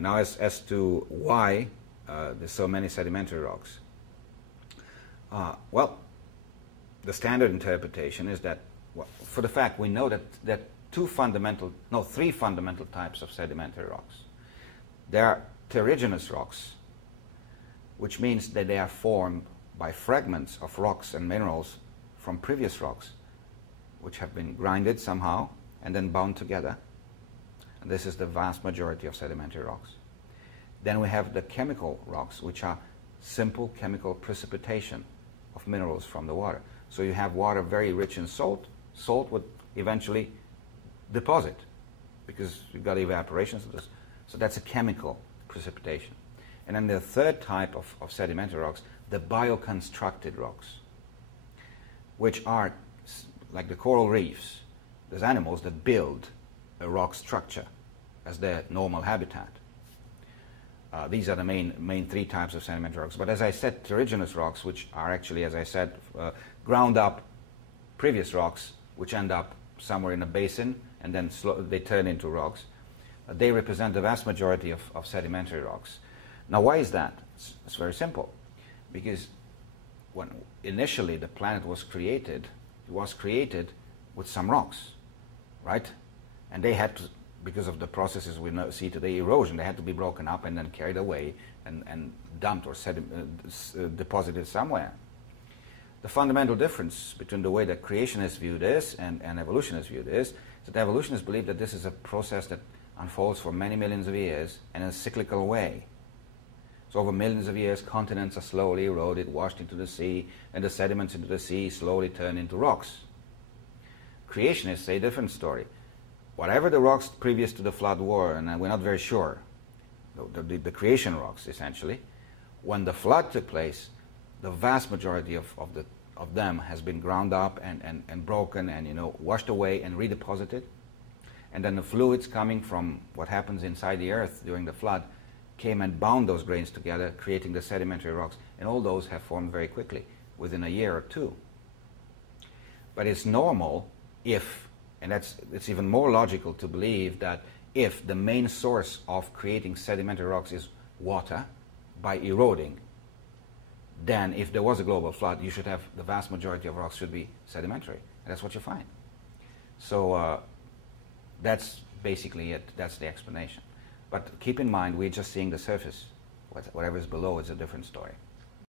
Now, as to why there's so many sedimentary rocks, well, the standard interpretation is that, well, for the fact we know that three fundamental types of sedimentary rocks. There are terrigenous rocks, which means that they are formed by fragments of rocks and minerals from previous rocks, which have been grinded somehow and then bound together. And this is the vast majority of sedimentary rocks. Then we have the chemical rocks, which are simple chemical precipitation of minerals from the water. So you have water very rich in salt. Salt would eventually deposit because you've got evaporation. So that's a chemical precipitation. And then the third type of sedimentary rocks, the bioconstructed rocks, which are like the coral reefs. There's animals that build a rock structure as their normal habitat. These are the main three types of sedimentary rocks. But as I said, terrigenous rocks, which are actually, as I said, ground up previous rocks, which end up somewhere in a basin, and then they turn into rocks. They represent the vast majority of sedimentary rocks. Now, why is that? It's very simple. Because when initially the planet was created, it was created with some rocks, right? And they had to, because of the processes we see today, erosion, they had to be broken up and then carried away and dumped or deposited somewhere. The fundamental difference between the way that creationists view this and evolutionists view this is that evolutionists believe that this is a process that unfolds for many millions of years in a cyclical way. So over millions of years, continents are slowly eroded, washed into the sea, and the sediments into the sea slowly turn into rocks. Creationists say a different story. Whatever the rocks previous to the flood were, and we're not very sure, the creation rocks essentially, when the flood took place, the vast majority of them has been ground up and broken and washed away and redeposited. And then the fluids coming from what happens inside the earth during the flood came and bound those grains together, creating the sedimentary rocks. And all those have formed very quickly, within a year or two. But it's normal if, and it's even more logical to believe that if the main source of creating sedimentary rocks is water by eroding, then if there was a global flood, you should have the vast majority of rocks should be sedimentary. And that's what you find. So that's basically it. That's the explanation. But keep in mind, we're just seeing the surface. Whatever is below is a different story.